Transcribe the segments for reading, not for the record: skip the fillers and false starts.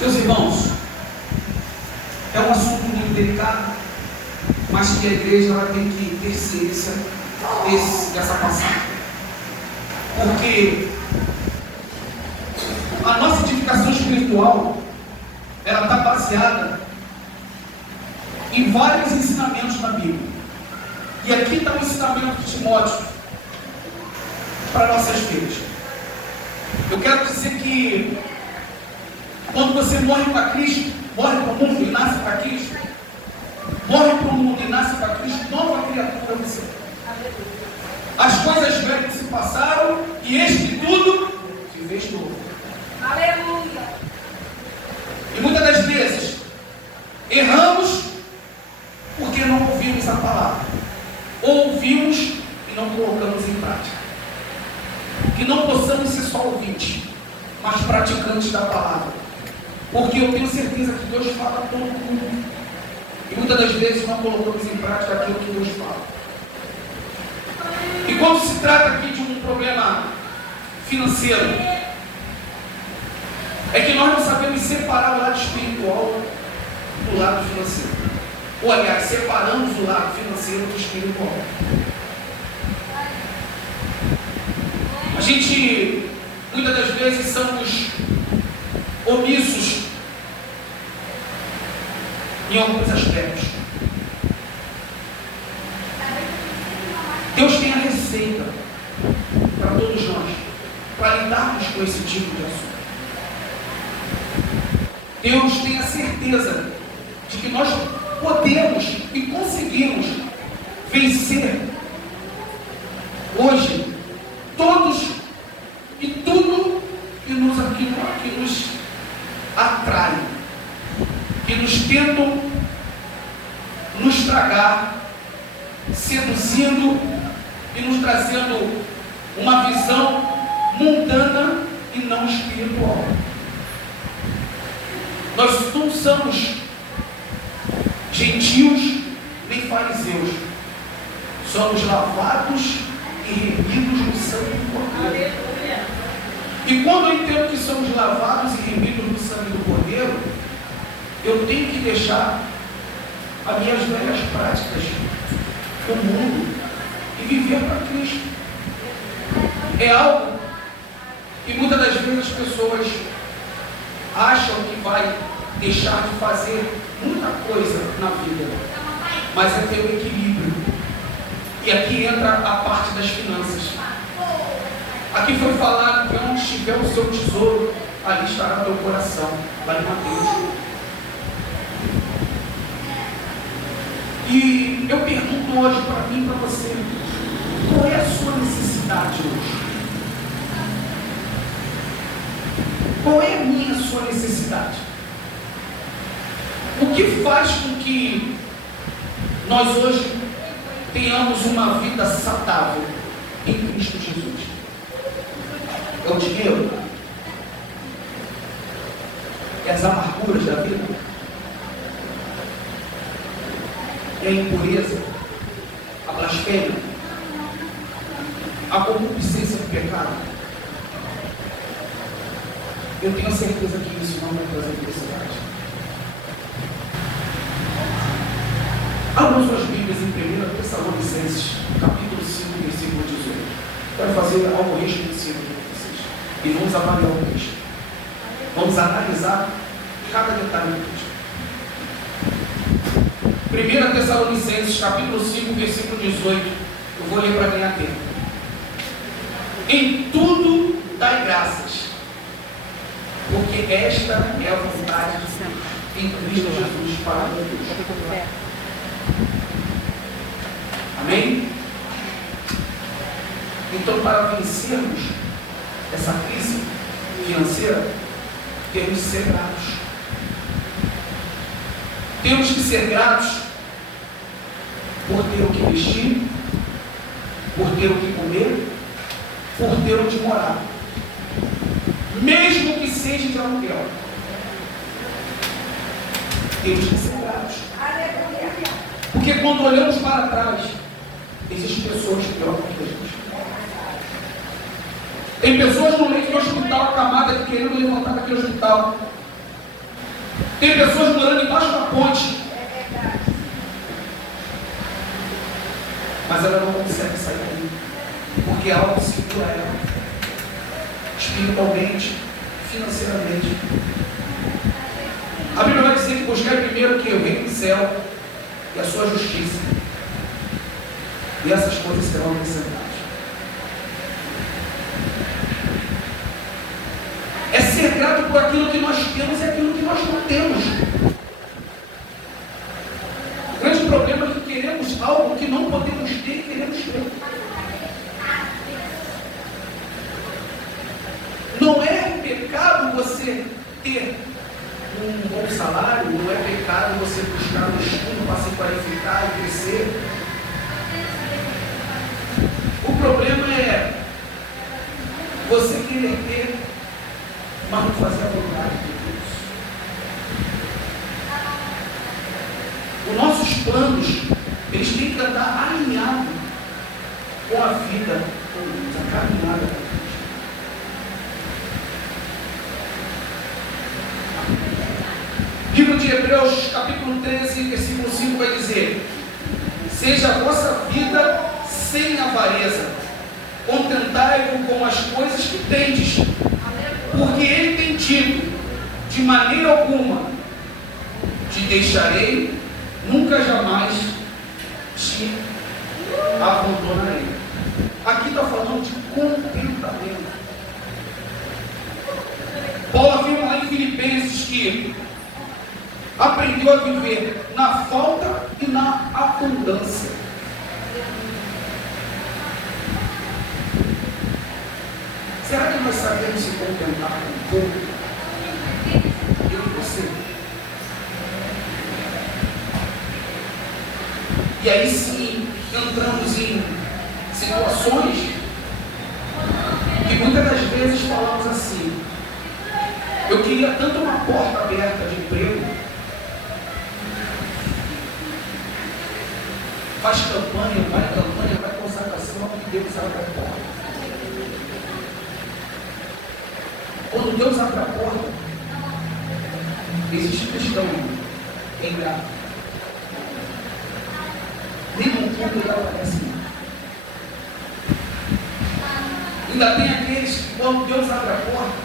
Meus irmãos, é um assunto muito delicado, mas que a igreja ela tem que ter ciência dessa passagem. Porque a nossa edificação espiritual, ela está baseada em vários ensinamentos da Bíblia. E aqui está o ensinamento de Timóteo para nossas vidas. Eu quero dizer que quando você morre para Cristo, morre para o mundo e nasce para Cristo, morre para o mundo e nasce para Cristo, nova criatura você é. As coisas velhas se passaram e eis que tudo se fez novo. Aleluia! E muitas das vezes erramos porque não ouvimos a palavra, ou ouvimos e não colocamos em prática. Que não possamos ser só ouvintes, mas praticantes da palavra, porque eu tenho certeza que Deus fala a todo mundo e muitas das vezes não colocamos em prática aquilo que Deus fala. E quando se trata aqui de um problema financeiro, é que nós não sabemos separar o lado espiritual do lado financeiro. Ou aliás, separamos o lado financeiro do espiritual. A gente, muitas das vezes, somos omissos em alguns aspectos. Deus tem a receita para todos nós, para lidarmos com esse tipo de assunto. Deus tem a certeza de que nós podemos e conseguimos vencer hoje todos e tudo que nos atrai, que nos tentam nos tragar, seduzindo e nos trazendo uma visão mundana e não espiritual. Nós não somos gentios nem fariseus, somos lavados e remidos no sangue do Cordeiro. E quando eu entendo que somos lavados e remidos no sangue do Cordeiro, eu tenho que deixar as minhas velhas práticas do mundo e viver para Cristo. É algo que muitas das vezes as pessoas acham que vai deixar de fazer muita coisa na vida, mas é ter um equilíbrio. E aqui entra a parte das finanças. Aqui foi falado que onde estiver o seu tesouro, ali estará o teu coração, lá em Mateus. E eu pergunto hoje para mim e para você, qual é a sua necessidade hoje? Qual é a minha, a sua necessidade? O que faz com que nós hoje tenhamos uma vida saudável em Cristo Jesus? É o dinheiro? É as amarguras da vida? É a impureza? A blasfêmia? A concupiscência do pecado? Eu tenho certeza que isso não vai trazer felicidade. Abram suas Bíblias em 1 Tessalonicenses, capítulo 5, versículo 18. Quero fazer algo restritivo com vocês. E vamos avaliar o texto. Vamos analisar cada detalhe do texto. 1 Tessalonicenses, capítulo 5, versículo 18. Eu vou ler para ganhar tempo. Em tudo dai graças, porque esta é a vontade de Deus em Cristo Jesus para Deus. Amém? Então, para vencermos essa crise financeira, temos que ser gratos. Temos que ser gratos por ter o que vestir, por ter o que comer, por ter onde morar, mesmo que seja de aluguel. Temos que ser gratos. Porque quando olhamos para trás, existem pessoas piores que a gente. Tem pessoas no leito de hospital, camada querendo levantar daquele hospital, Tem pessoas morando embaixo da ponte. Mas ela não consegue sair daí. Porque algo segura ela. Espiritualmente, financeiramente. A Bíblia vai dizer que buscar primeiro que o reino do céu e a sua justiça. E essas coisas serão acrescentadas. É ser grato por aquilo que nós temos e aquilo que nós não temos. O grande problema é que queremos algo que não podemos ter e queremos ter. Não é pecado você ter um bom salário, não é pecado você buscar um estudo para se qualificar e crescer. O problema é você querer ter, mas não fazer a vontade de Deus. Os nossos planos, eles têm que andar alinhados com a vida, com a caminhada com Deus. Livro de Hebreus, capítulo 13, versículo 5 vai dizer: seja a vossa vida sem avareza, contentai-vos com as coisas que tendes, porque ele tem dito: de maneira alguma te deixarei, nunca jamais te abandonarei. Aqui está falando de contentamento. Paulo afirma lá em Filipenses que aprendeu a viver na falta e na abundância. Será que nós sabemos se contentar com pouco? Eu e você. E aí sim, entramos em situações que muitas das vezes falamos assim: eu queria tanto uma porta aberta de emprego. Faz campanha, vai consagração, que Deus abre a porta. Quando Deus abre a porta, existe cristão ingrato. Nem no mundo ele aparece. Ainda tem aqueles que, quando Deus abre a porta,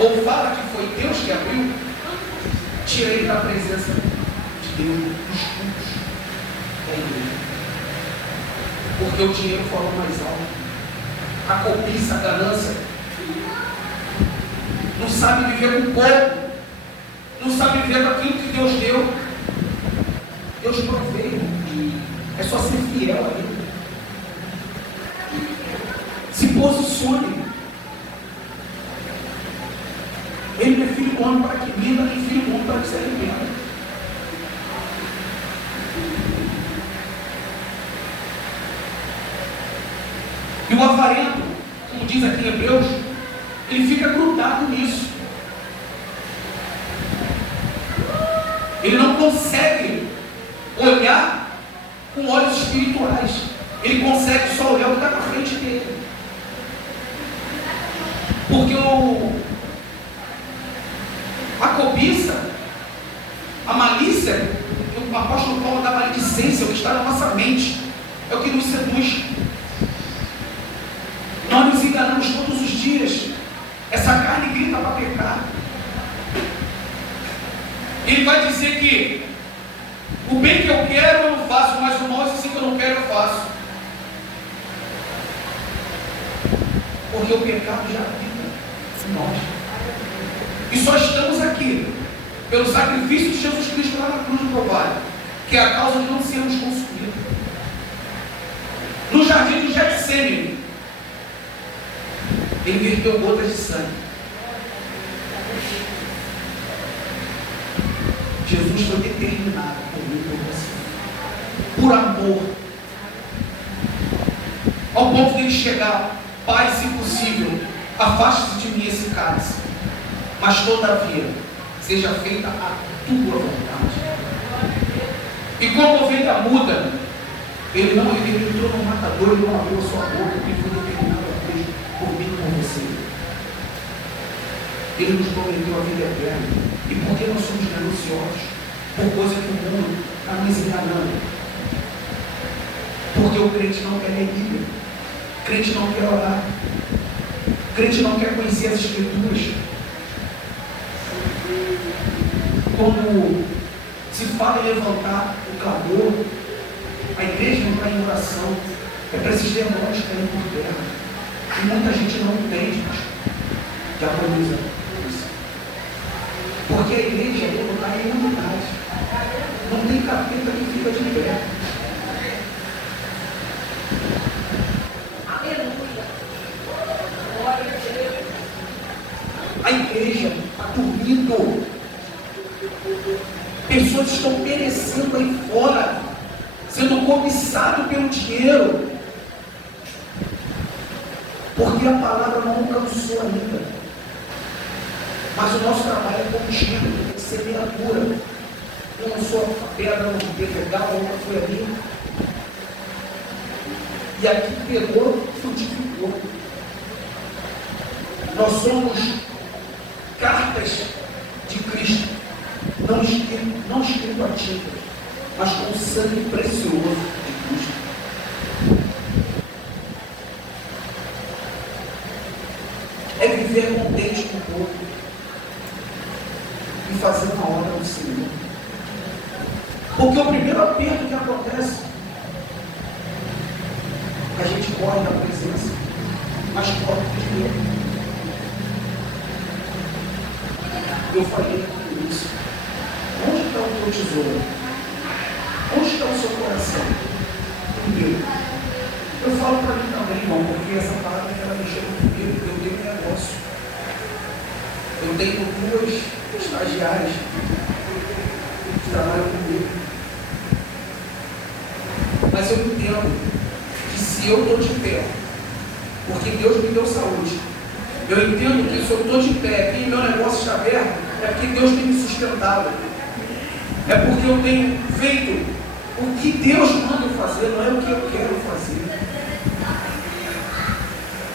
ou fala que foi Deus que abriu, tirei da presença de Deus, dos cultos da igreja. Porque o dinheiro falou mais alto. A cobiça, a ganância. Não sabe viver com pouco. Não sabe viver com aquilo que Deus deu. Deus provei. É só ser fiel a Ele. Se posicione. Ele é filho do homem para que vida, nem filho do homem para que se arrependa. E o avarento, como diz aqui em Hebreus, ele fica grudado nisso. Ele não consegue olhar com olhos espirituais. Ele consegue só olhar o que está na frente dele. Porque a cobiça, a malícia, o apóstolo Paulo da maledicência, o que está na nossa mente, é o que nos seduz. Nós nos enganamos todos os dias. Essa carne grita para pecar. Ele vai dizer que o bem que eu quero eu não faço, mas o mal assim que eu não quero eu faço. Porque o pecado já habita em nós. E só estamos aqui pelo sacrifício de Jesus Cristo lá na cruz do Calvário, que é a causa de não sermos consumidos. No jardim do Getsêmani, ele verteu gotas de sangue. Jesus foi determinado por mim e por você, por amor, ao ponto de ele chegar: Pai, se possível, afaste-se de mim esse cálice, mas todavia seja feita a tua vontade. E quando a ovelha muda, ele entrou no matador, ele não abriu a sua boca, ele foi determinado a Deus por mim e por você. Ele nos prometeu a vida eterna. E por que nós somos gananciosos? Por coisa que o mundo está nos enganando. Porque o crente não quer ler Bíblia. O crente não quer orar. O crente não quer conhecer as Escrituras. Quando se fala em levantar o clamor, a igreja não está em oração. É para esses demônios caírem por terra. E muita gente não entende, mas diaboliza isso. Porque a igreja não está em unidade. Não tem capeta que fica de pé. A igreja está dormindo. Pessoas estão perecendo aí fora, sendo cobiçadas pelo dinheiro, porque a palavra não alcançou ainda. Mas o nosso trabalho é contínuo, é semeadura. Eu não sou a pedra no pedregal, outra foi ali. E aqui pegou, frutificou. Nós somos cartas de Cristo, não escrito a tinta, mas com o sangue precioso de Cristo. É viver contente com o pouco e fazer uma obra do Senhor. Porque o primeiro aperto que acontece, a gente corre da presença, mas corre de dinheiro. Eu falei tudo isso. Onde está o teu tesouro? Onde está o seu coração? Primeiro. Eu falo para mim também, irmão, porque essa palavra ela mexeu comigo. Eu tenho um negócio. Eu tenho 2 estagiárias que trabalham comigo. Mas eu entendo que se eu estou de pé, porque Deus me deu saúde, eu entendo que se eu estou de pé e meu negócio está aberto, é porque Deus tem me sustentado. É porque eu tenho feito o que Deus manda eu fazer, não é o que eu quero fazer.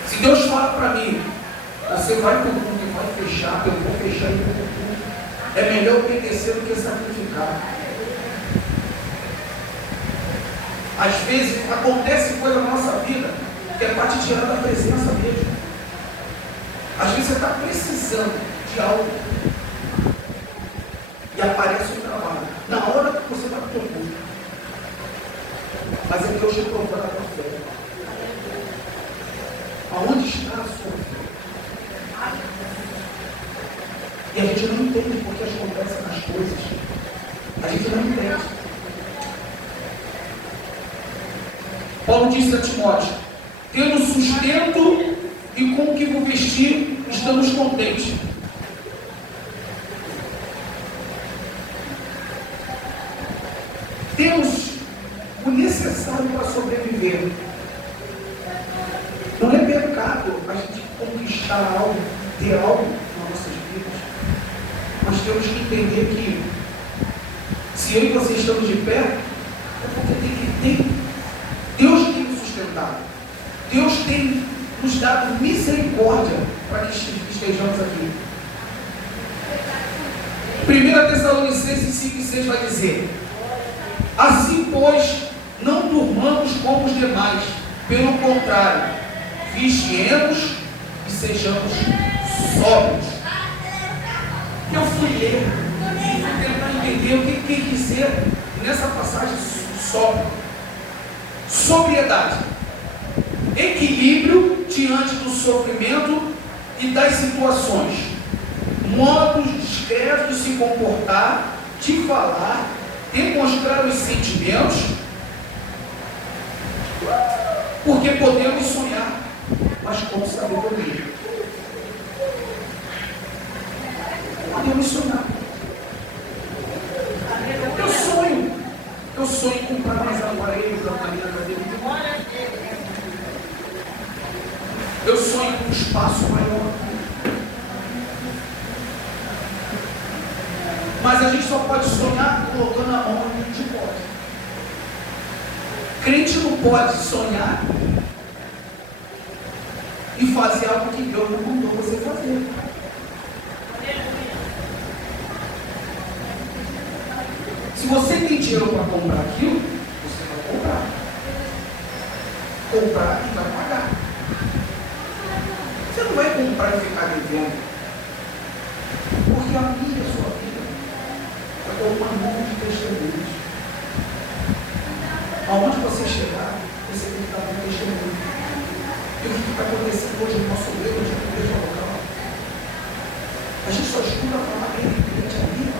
Se Deus fala para mim, você vai para o mundo e vai fechar, eu vou fechar e vou para o mundo. É melhor obedecer do que sacrificar. Às vezes acontece coisa na nossa vida que é para te tirar da presença mesmo. Às vezes você está precisando de algo e aparece um trabalho na hora que você está com o teu culto. Mas é Deus te provando a tua fé. Aonde está a sua fé? E a gente não entende porque acontecem as coisas. A gente não entende. Paulo disse a Timóteo: tendo sustento e com o que vos vestir, estamos contentes. Temos o necessário para sobreviver. Não é pecado a gente conquistar algo, ter algo nas nossas vidas. Nós temos que entender que se eu e você estamos de pé, é porque Deus tem nos sustentado. Deus tem nos dado misericórdia para que estejamos aqui. 1 Tessalonicenses 5 e 6 vai dizer: assim, pois, não durmamos como os demais, pelo contrário, vigiemos e sejamos sóbrios. Eu fui ler e fui tentar entender o que quer dizer nessa passagem sóbrio. Sobriedade, equilíbrio diante do sofrimento e das situações, modos discretos de se comportar, de falar, demonstrar os sentimentos, porque podemos sonhar, mas com sabedoria. Podemos sonhar. Eu sonho em comprar mais aparelhos da minha academia. Eu sonho com um espaço maior. Mas a gente só pode sonhar colocando a mão onde a gente pode. Crente não pode sonhar e fazer algo que Deus não mandou você fazer. dinheiro para comprar aquilo, você vai comprar. Comprar e vai pagar. Você não vai comprar e ficar devendo. Porque a minha e a sua vida é uma nuvem de testemunhos. Aonde você chegar, você tem que dar um testemunho. E o que está acontecendo hoje no nosso meio, hoje na igreja local? A gente só escuta falar bem de crente ali,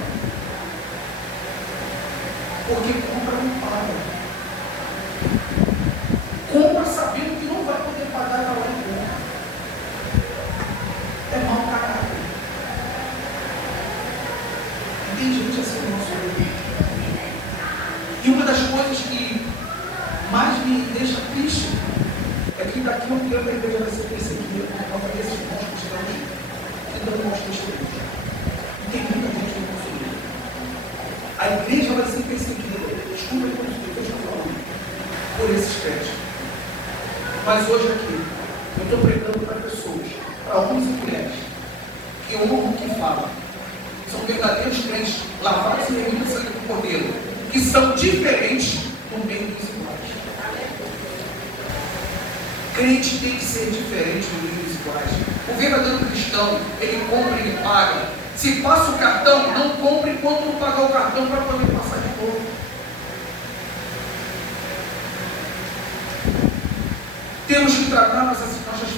porque compra não paga. Compra sabendo que não vai poder pagar na hora de compra. É mau caráter. E tem gente assim no nosso meio. E uma das coisas que mais me deixa triste é que daqui a um tempo a igreja vai ser perseguida por causa desses bons cristãos que dão bons testemunhos. E tem muita gente no nosso meio. A igreja vai ser perseguida, desculpa aí quando eu estou falando, por esses crentes. Mas hoje aqui, eu estou pregando para pessoas, para homens e mulheres, que honram o que falam. São verdadeiros crentes, lavados e remidos no sangue do Cordeiro, que são diferentes no meio dos iguais. Crente tem que ser diferente no meio dos iguais. O verdadeiro cristão, ele compra e ele paga. Se passa o cartão, não compre enquanto não pagar o cartão para poder passar de novo. Temos que tratar nossas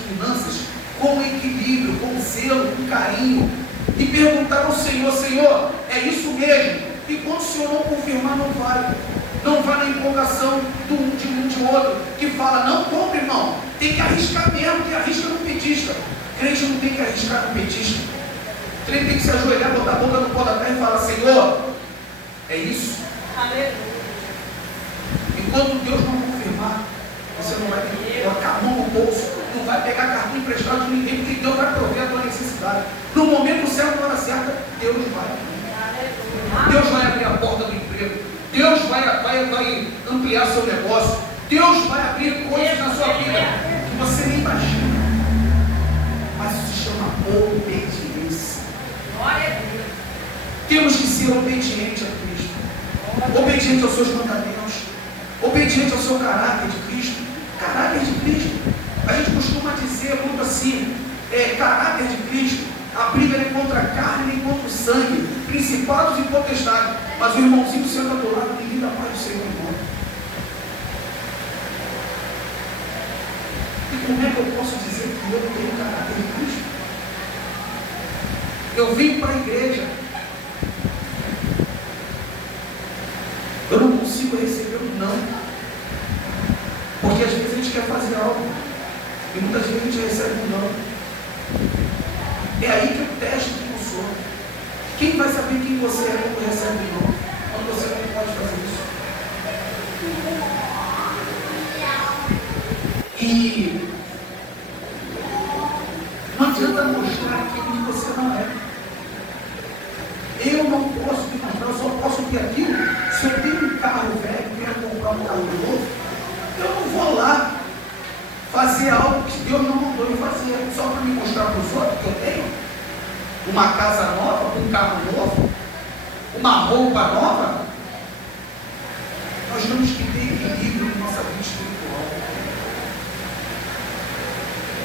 finanças com equilíbrio, com zelo, com carinho. E perguntar ao Senhor, Senhor, é isso mesmo? E quando o Senhor não confirmar, não vai. Não vai na empolgação de um de outro, que fala, não compre, irmão. Tem que arriscar mesmo, que arrisca no petista. Crente não tem que arriscar no petista. Crente tem que se ajoelhar, botar a boca no pontapé e falar, Senhor, é isso. Aleluia. Enquanto Deus não confirmar, você não vai ter colocar a mão no bolso, não vai pegar cartão emprestado de ninguém, porque Deus vai prover a tua necessidade. No momento certo, na hora certa, Deus vai. Deus vai abrir a porta do emprego. Deus vai ampliar seu negócio. Deus vai abrir coisas na sua vida que você nem imagina. Mas isso se chama obediência. Temos que ser obedientes a Cristo. Obediente aos seus mandamentos. Obediente ao seu caráter de Cristo. Caráter de Cristo. A gente costuma dizer muito assim, caráter de Cristo. A briga nem contra a carne, nem contra o sangue, principados e potestades. Mas o irmãozinho senta do lado, ninguém dá mais do seu irmão. E como é que eu posso dizer que eu tenho o caráter de Cristo? Eu vim para a igreja. Eu não consigo receber um não. Porque às vezes a gente quer fazer algo. E muitas vezes a gente recebe um não. É aí que eu testo quem eu sou. Quem vai saber quem você é quando recebe um não? Quando você não pode fazer isso. E não adianta mostrar aquilo que você não é. Eu não posso te mostrar, eu só posso ter aquilo. Se eu tenho um carro velho e quero comprar um carro novo, eu não vou lá fazer algo que Deus não mandou eu fazer, só para me mostrar para os outros que eu tenho uma casa nova, um carro novo, uma roupa nova. Nós temos que ter equilíbrio na nossa vida espiritual.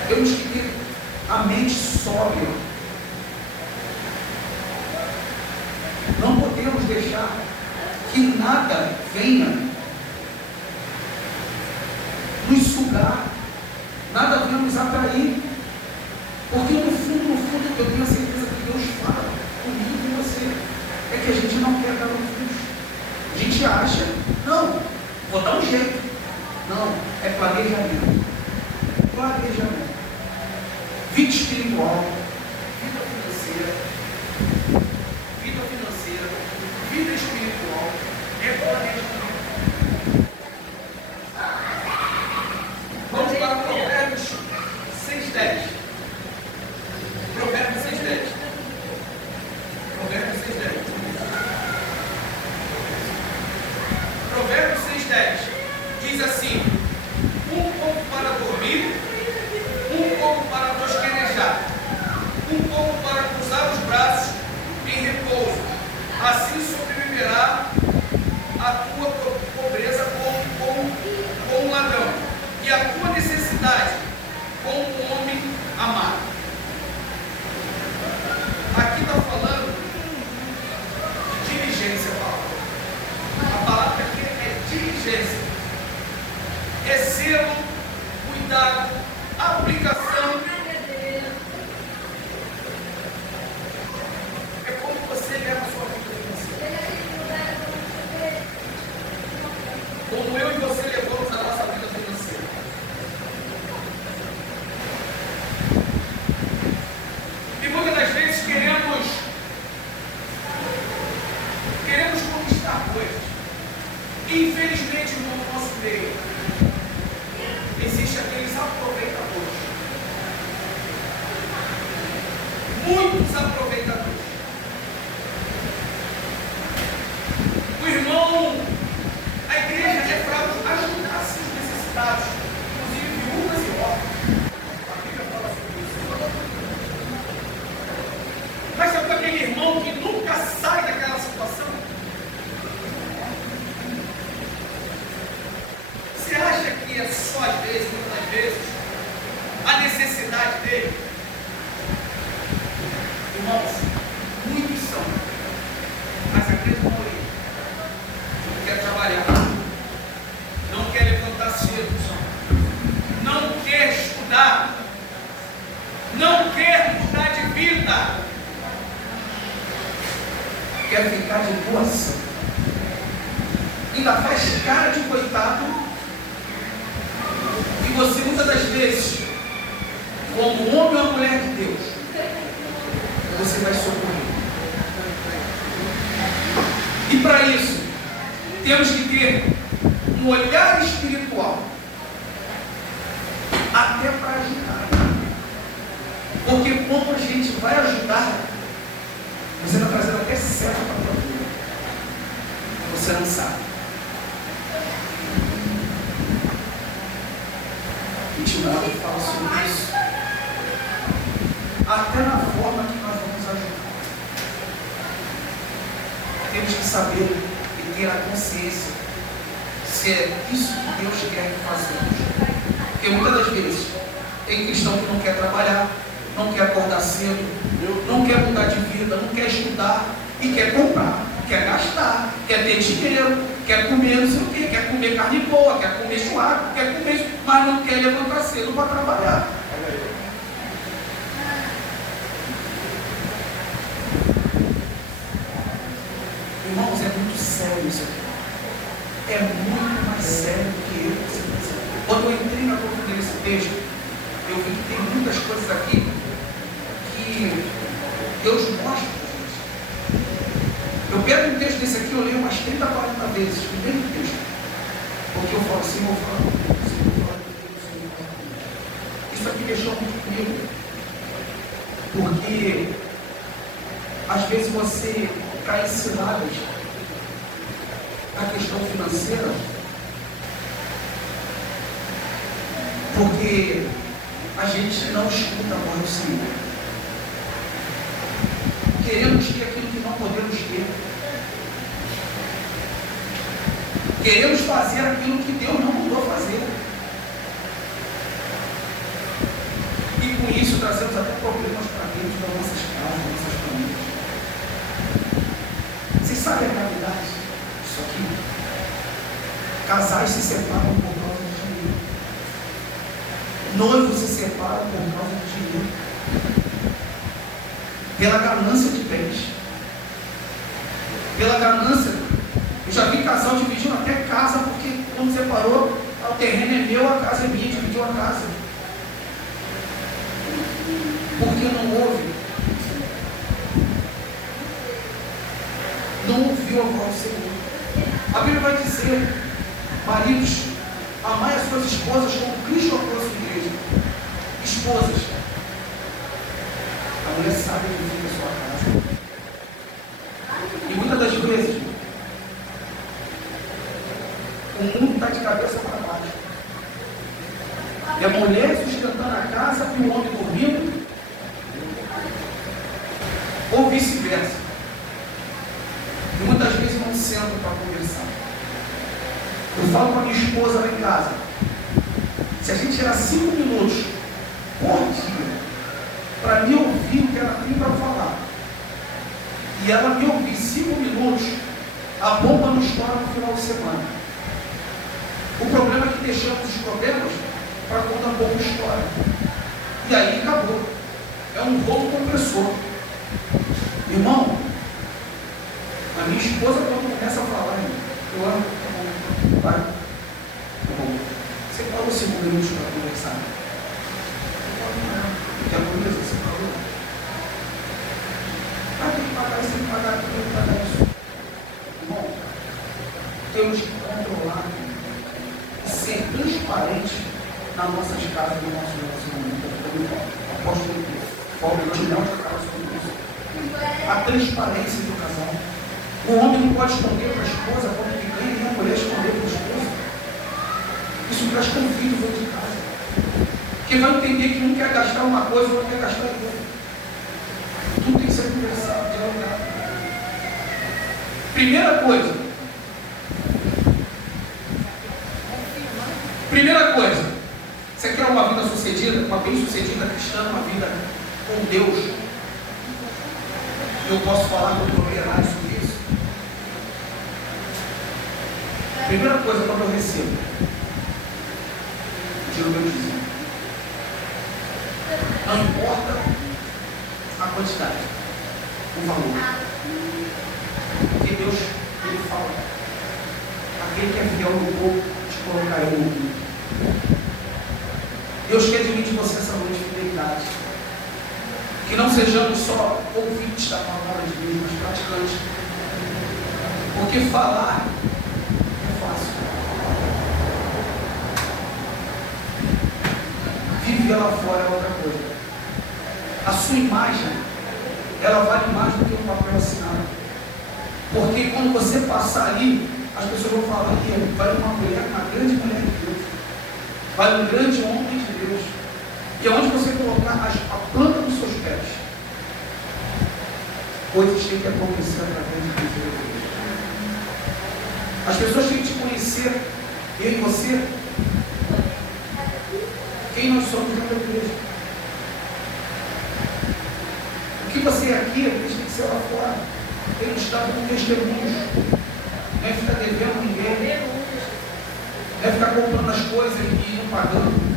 Temos que ter a mente sóbria. Não podemos deixar que nada venha nos sugar, nada venha nos atrair, porque no fundo, eu tenho a certeza que Deus fala comigo e com você, é que a gente não quer dar um fruto. A gente acha, não, vou dar um jeito. Não, é planejamento. Planejamento. Vida espiritual, vida financeira, vida espiritual, é planejamento. Vamos para Provérbios 6:10. Provérbios 6:10. Provérbios 6:10. Provérbios 6:10 diz assim: um pouco para dormir, um pouco para tosquenejar, um pouco para cruzar os braços em repouso. Assim sobreviverá a muitos aproveitadores. O irmão, a igreja é para ajudar seus necessitados, inclusive viúvas e órfãos. A Bíblia fala sobre isso. Mas sabe aquele irmão que nunca sai daquela situação? Você acha que é só às vezes, muitas vezes, a necessidade dele? Irmãos, muitos são, mas a grande maioria não quer trabalhar, não quer levantar cedo, não quer estudar, não quer mudar de vida, quer ficar de doação, ainda faz cara de coitado, e você muitas das vezes, como homem ou mulher de Deus, você vai socorrer. E para isso, temos que ter um olhar espiritual, até para ajudar. Porque como a gente vai ajudar, você está fazendo até certo para a tua vida. Você não sabe. E Tiago fala sobre isso. Até na forma que nós vamos ajudar. Temos que saber e ter a consciência se é isso que Deus quer que façamos. Porque muitas das vezes tem cristão que não quer trabalhar, não quer acordar cedo, não quer mudar de vida, não quer estudar e quer comprar, quer gastar, quer ter dinheiro, quer comer não sei o quê, quer comer carne boa, quer comer churrasco, quer comer, mas não quer levantar cedo para trabalhar. Irmãos, é muito sério isso aqui. É muito mais sério do que eu você pensa. Quando eu entrei na profundidade desse texto, eu vi que tem muitas coisas aqui que Deus mostra para a gente. Eu pego um texto desse aqui, eu leio umas 30, 40 vezes, o mesmo texto. Porque eu falo assim, eu falo, isso aqui mexeu muito comigo. Porque às vezes você cai em ciladas na questão financeira, porque a gente não escuta a voz do Senhor. Queremos ter aquilo que não podemos ter. Queremos fazer aquilo que Deus não mandou fazer. E com isso trazemos até problemas para dentro das nossas casas, das nossas famílias. Vocês sabem a realidade disso aqui? Casais se separam por causa de dinheiro. Noivos se separam por causa de dinheiro. Pela ganância de bens. Pela ganância. Eu já vi casal dividindo até casa, porque quando separou, o terreno é meu, a casa é minha, dividiu a casa. Porque não houve. Não ouviu a voz do Senhor. A Bíblia vai dizer, maridos, amai as suas esposas como Cristo amou a sua igreja. Esposas, a mulher sabe que fica a sua casa. E muitas das vezes, o mundo está de cabeça para baixo. E a mulher sustentando a casa e o homem dormindo, ou vice-versa. E muitas vezes não sentam para conversar. Eu falo com a minha esposa lá em casa, se a gente tirar 5 minutos por dia para me ouvir o que ela tem para falar, e ela me ouvir 5 minutos, a bomba não estoura no final de semana. O problema é que deixamos os problemas para quando a bomba estoura. E aí acabou. É um rolo compressor. Irmão, a minha esposa quando começa a falar, eu amo, tá bom, vai, tá bom. Você parou 5 minutos para conversar? Já começa, você falou? Ah, tem que pagar isso, tem que pagar aquilo, tem que pagar isso. Irmão, temos que controlar e ser transparente nas nossas casas, no nosso relacionamento. O apóstolo Paulo fala sobre isso. A transparência do casal. O homem não pode esconder para a esposa quanto que ganha, nem a mulher esconder para a esposa. Isso traz conflito dentro de casa. Porque vai entender que um quer gastar uma coisa, o outro quer gastar outra. Tudo tem que ser conversado, dialogado. Primeira coisa, você quer uma vida sucedida, uma bem-sucedida cristã, uma vida com Deus? Eu posso falar com propriedade sobre isso? Primeira coisa, quando eu recebo, tiro o meu dízimo. Não importa a quantidade, o valor. Porque Deus, Ele fala, aquele que é fiel no pouco, te colocará no muito. Deus quer de mim de você essa noite de fidelidade. Que não sejamos só ouvintes da palavra de Deus, mas praticantes. Porque falar é fácil. Viver lá fora é outra coisa. A sua imagem, ela vale mais do que um papel assinado. Porque quando você passar ali, as pessoas vão falar que vai uma mulher, uma grande mulher de Deus, vai um grande homem de Deus. E é onde você colocar a planta dos seus pés, coisas têm que acontecer através de Deus. As pessoas têm que te conhecer, eu e você, quem nós somos na igreja. O que você é aqui, a gente tem que ser lá fora. Tem que estar com testemunhos. Não é ficar devendo ninguém. Não é ficar comprando as coisas e não pagando.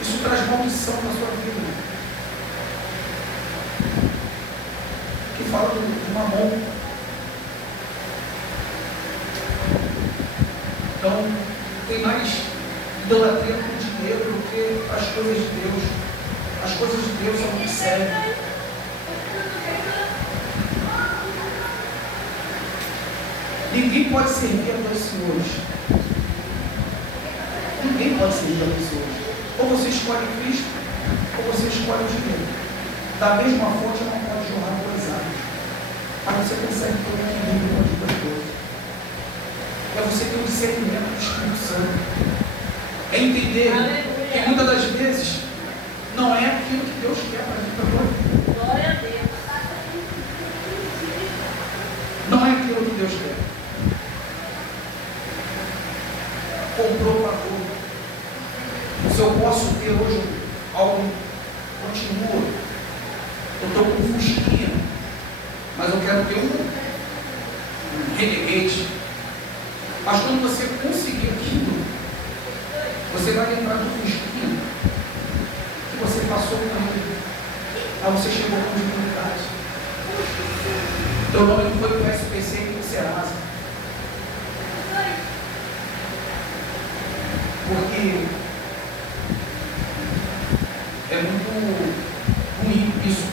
Isso traz maldição na sua vida. Que fala do mamon. Então, tem mais idolatria com dinheiro do que as coisas de Deus. As coisas de Deus são muito sérias. Ninguém pode servir a dois senhores. Ninguém pode servir a dois senhores. Ou você escolhe Cristo, ou você escolhe o dinheiro. Da mesma fonte não pode jorrar duas águas. Mas você consegue ter um equilíbrio entre as duas coisas. É você ter um discernimento do Espírito Santo. É entender que muitas das vezes não é aquilo que Deus quer para a vida toda. Glória a Deus. Não é aquilo que Deus quer. Comprou, pagou. Se eu posso ter hoje algo, continua. Eu estou com um Fusquinha, mas eu quero ter um Renegade. Mas quando você conseguir aquilo, você vai lembrar do Fusquinha que você passou com ele. Aí você chegou com dignidade. Teu nome não foi para o SPC e para o Serasa. Porque é muito ruim isso.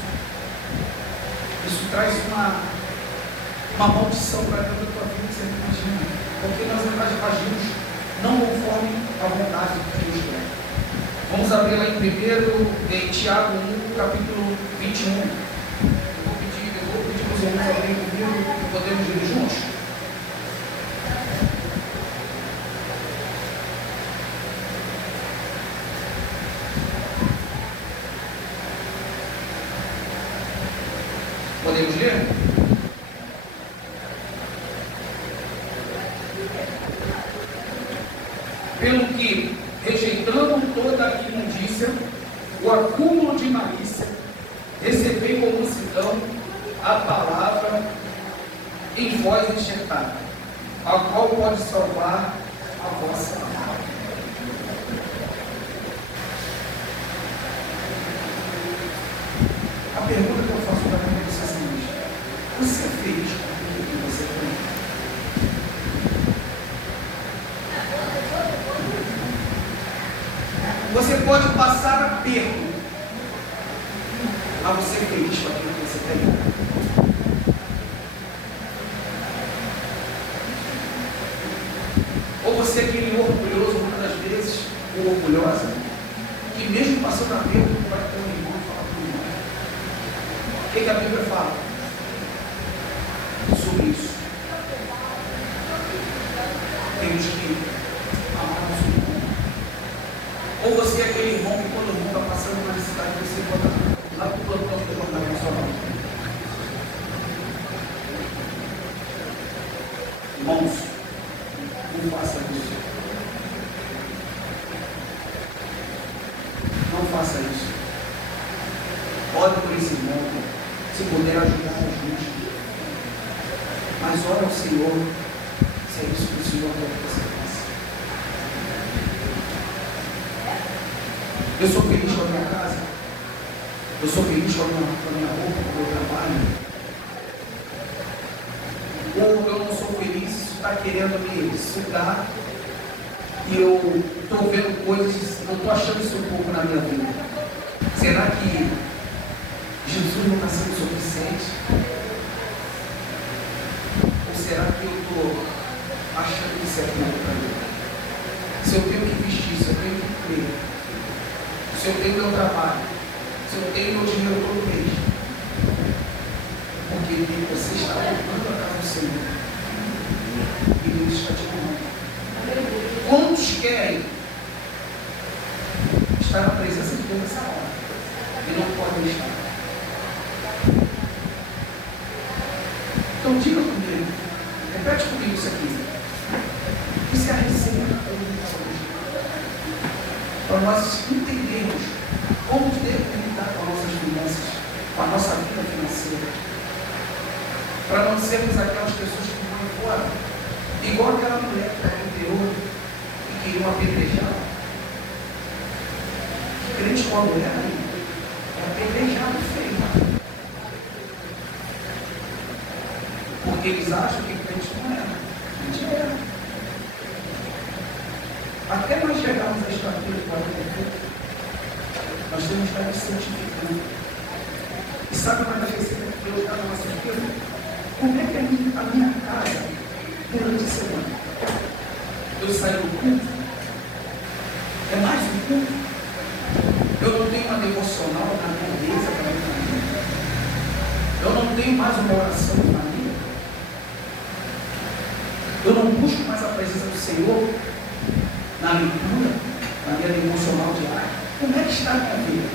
Isso traz uma maldição para dentro da tua vida que você não imagina. Porque nós agimos não conforme a vontade de Deus quer. Vamos abrir lá em Tiago 1, capítulo 21. Eu vou pedir para os irmãos abrirem comigo e podemos ir juntos. Podemos ler? Pelo que, rejeitando toda imundícia, o acúmulo de malícia, recebei com mansidão a palavra em vós enxertada, a qual pode salvar a vossa alma. A pergunta que eu faço para mim é a seguinte: você é feliz com aquilo que você tem? Você pode passar aperto, mas você é feliz com aquilo que você tem? Ou você é aquele orgulhoso, muitas das vezes, ou orgulhosa, que mesmo passando aperto, vai ter um irmão e falar para o irmão: O que a Bíblia fala sobre isso? Temos que amar nosso irmão. Ou você é aquele irmão que quando o irmão está passando uma necessidade, você bota lá para o plantão do jornal nacional. Irmãos, não faça isso. Não faça isso. Ore por esse irmão. Se puder ajudar, ajude. Mas ore ao Senhor. Se é isso que o Senhor quer que você faça. Eu sou feliz com a minha casa. Eu sou feliz com a minha roupa, com o meu trabalho. Ou eu não sou feliz, isso está querendo me sugar. E eu estou vendo coisas, eu estou achando isso um pouco na minha vida. Será que Jesus não está sendo suficiente? Ou será que eu estou achando que isso é tudo para mim? Se eu tenho que vestir, se eu tenho que comer, se eu tenho meu trabalho, se eu tenho meu dinheiro todo mês, porque você está ocupando a casa do Senhor e Deus está te amando. Quantos querem estar na presença de Deus nessa hora e não podem estar? Então diga comigo, repete comigo isso aqui. Isso é a receita para nós entendermos como devemos lidar com as nossas finanças, com a nossa vida financeira, para não sermos aquelas pessoas que vão embora, igual aquela mulher que estava no interior e queriam apedrejar. Crente com a mulher é apedrejado feio. Porque eles acham que crente não é. Crente é. Até nós chegarmos à estatura de 40, nós temos que estar nos santificando. E sabe uma das receitas que Deus dá na nossa vida? Como é que é a minha casa durante a semana? Eu saio do culto? É mais um culto? Eu não tenho uma devocional na minha mesa para minha família? Eu não tenho mais uma oração de família? Eu não busco mais a presença do Senhor na leitura, na minha devocional diária? Como é que está a minha vida?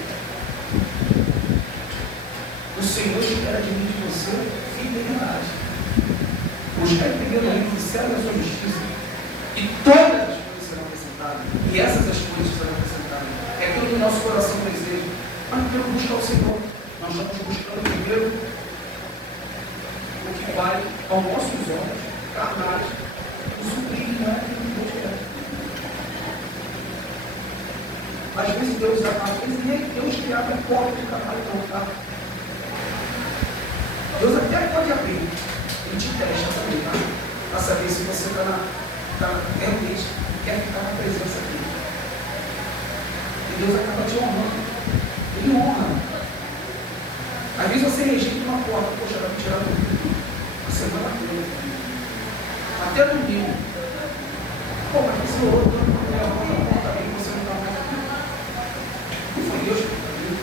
O Senhor espera de mim e de você fidelidade. Buscar primeiro o reino do céu e a sua justiça, e todas as coisas serão acrescentadas, e essas as coisas serão acrescentadas. É aquilo que o nosso coração deseja. Mas primeiro buscar o Senhor. Nós estamos buscando primeiro o que vai aos nossos olhos carnais, o suprir não é aquilo que Deus quer. Às vezes Deus nem Deus que abre a porta do carro para colocar. Deus até pode abrir. Ele te testa também, tá? Para saber se você realmente quer ficar na presença dele. E Deus acaba te honrando. Ele honra. Às vezes você rejeita uma porta, poxa, vai me tirar do mundo. A semana toda. Até domingo. Pô, mas você orou tanto para a porta aí, você não está mais aqui. Não foi Deus que fez.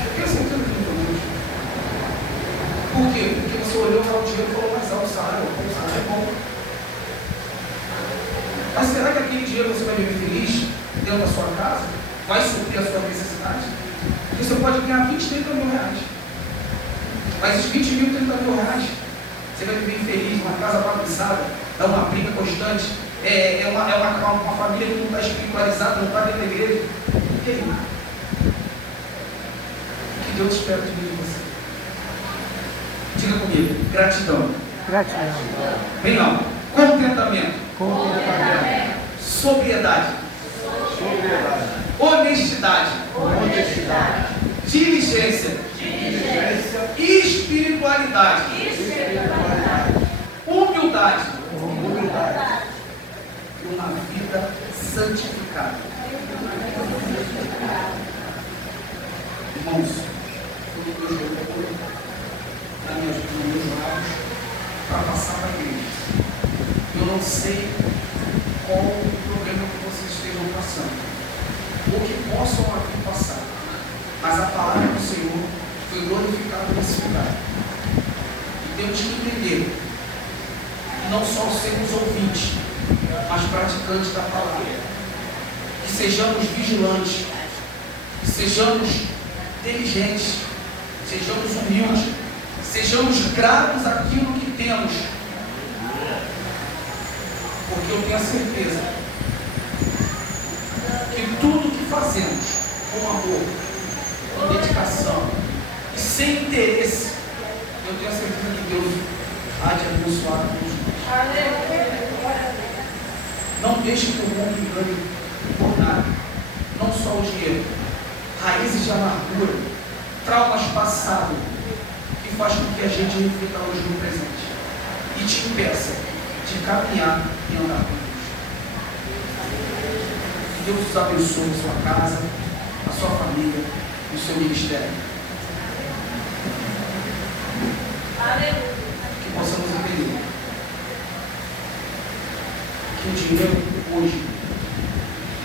Eu tenho certeza que não foi Deus. Por quê? Porque você olhou para o dinheiro e falou, mas o salário é bom. Mas será que aquele dinheiro você vai viver feliz dentro da sua casa? Vai suprir a sua necessidade? Porque você pode ganhar 20, 30 mil reais. Mas esses 20 mil, 30 mil reais, você vai viver infeliz, uma casa bagunçada, é uma briga constante, é uma família que não está espiritualizada, não está dentro da igreja. E aí? O que Deus espera de mim e de você? Diga comigo, gratidão. Gratidão. Bem não. Contentamento. Contentamento. Sobriedade. Sobriedade. Honestidade. Honestidade. Diligência. Diligência. Espiritualidade. Humildade. Humildade. E uma vida santificada. Irmãos, tudo que eu estou nos meus lábios para passar para a igreja. Eu não sei qual o problema que vocês estejam passando, ou que possam aqui passar, mas a palavra do Senhor foi glorificada glorificado nesse lugar. E temos que entender que não só sermos ouvintes, mas praticantes da palavra. Que sejamos vigilantes, que sejamos inteligentes, sejamos humildes, sejamos gratos àquilo que temos. Porque eu tenho a certeza que tudo que fazemos com amor, com dedicação e sem interesse, eu tenho a certeza que Deus há de abençoar todos nós. Não deixe que o mundo engane por nada, não só o dinheiro, raízes de amargura, traumas passados, que faz com que a gente reflita hoje no presente e te impeça de caminhar e andar com Deus. Que Deus os abençoe a sua casa, a sua família e o seu ministério. Que possamos entender que o dinheiro hoje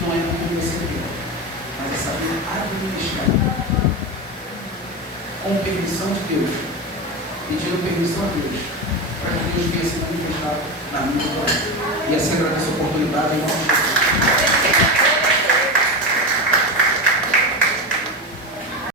não é como receber, mas é saber administrar com permissão de Deus, pedindo permissão a Deus, para que Deus venha se manifestar na minha vida. E assim agradeço a oportunidade em nome de Jesus.